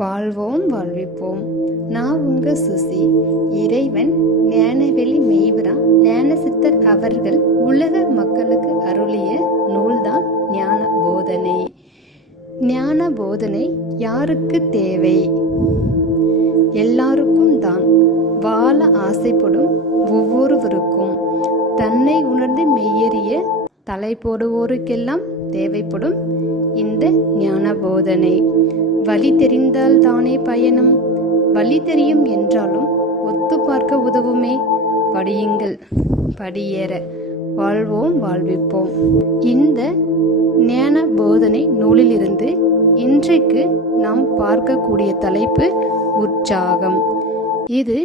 வாழ்வோம் வாழ்விப்போம். நான் உங்க சுசி. இறைவன் ஞானவெளி மெய்வரா ஞானசித்தர் அவர்கள் உலக மக்களுக்கு அருளிய நூல்தான் ஞான போதனை. ஞான போதனை யாருக்கு தேவை? எல்லாருக்கும் தான். வாழ ஆசைப்படும் ஒவ்வொருவருக்கும், தன்னை உணர்ந்து மெய்யறிய தலை போடுவோருக்கெல்லாம் தேவைப்படும் இந்த ஞான போதனை. வழி தெரிந்தால் தானே பயணம். வழி தெரியும் என்றாலும் ஒத்து பார்க்க உதவுமே. படியுங்கள், படியேற வாழ்வோம் வாழ்விப்போம். இந்த ஞான போதனை நூலிலிருந்து இன்றைக்கு நாம் பார்க்கக்கூடிய தலைப்பு உற்சாகம். இது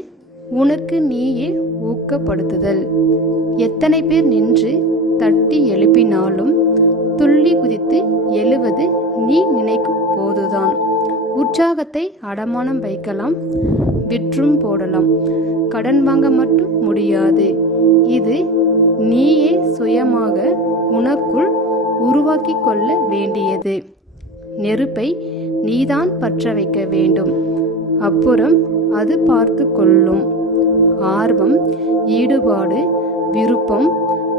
உனக்கு நீயே ஊக்கப்படுத்துதல். எத்தனை பேர் நின்று தட்டி எழுப்பினாலும் துள்ளி குதித்து எழுவது நீ நினைக்கும் போதுதான். உற்சாகத்தை அடமானம் வைக்கலாம், விற்றும் போடலாம், கடன் வாங்க மட்டும் முடியாது. இது நீயே சுயமாக உனக்குள் உருவாக்கி கொள்ள வேண்டியது. நெருப்பை நீதான் பற்ற வைக்க வேண்டும், அப்புறம் அது பார்த்து கொள்ளும். ஆர்வம், ஈடுபாடு, விருப்பம்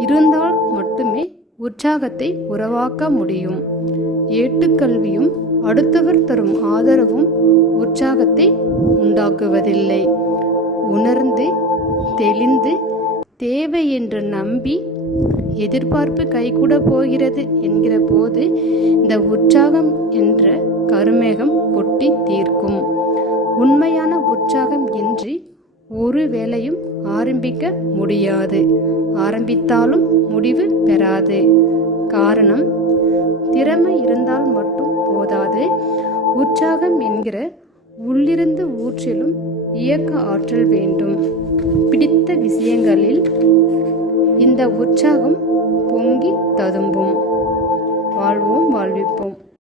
இருந்தால் மட்டுமே உற்சாகத்தை உருவாக்க முடியும். ஏட்டுக்கல்வியும் அடுத்தவர் தரும் ஆதரவும் உற்சாகத்தை உண்டாக்குவதில்லை. உணர்ந்து தெளிந்து தேவை என்று நம்பி எதிர்பார்ப்பு கைகூட போகிறது என்கிற போது இந்த உற்சாகம் என்ற கருமேகம் கொட்டி தீர்க்கும். உண்மையான உற்சாகம் இன்றி ஒரு வேளையும் ஆரம்பிக்க முடியாது. ஆரம்பித்தாலும் முடிவு பெறாது. காரணம், திறமை இருந்தால் மட்டும் போதாது. உற்சாகம் என்கிற உள்ளிருந்து ஊற்றிலும் இயக்க ஆற்றல் வேண்டும். பிடித்த விஷயங்களில் இந்த உற்சாகம் பொங்கி ததும்பும். வாழ்வோம் வாழ்விப்போம்.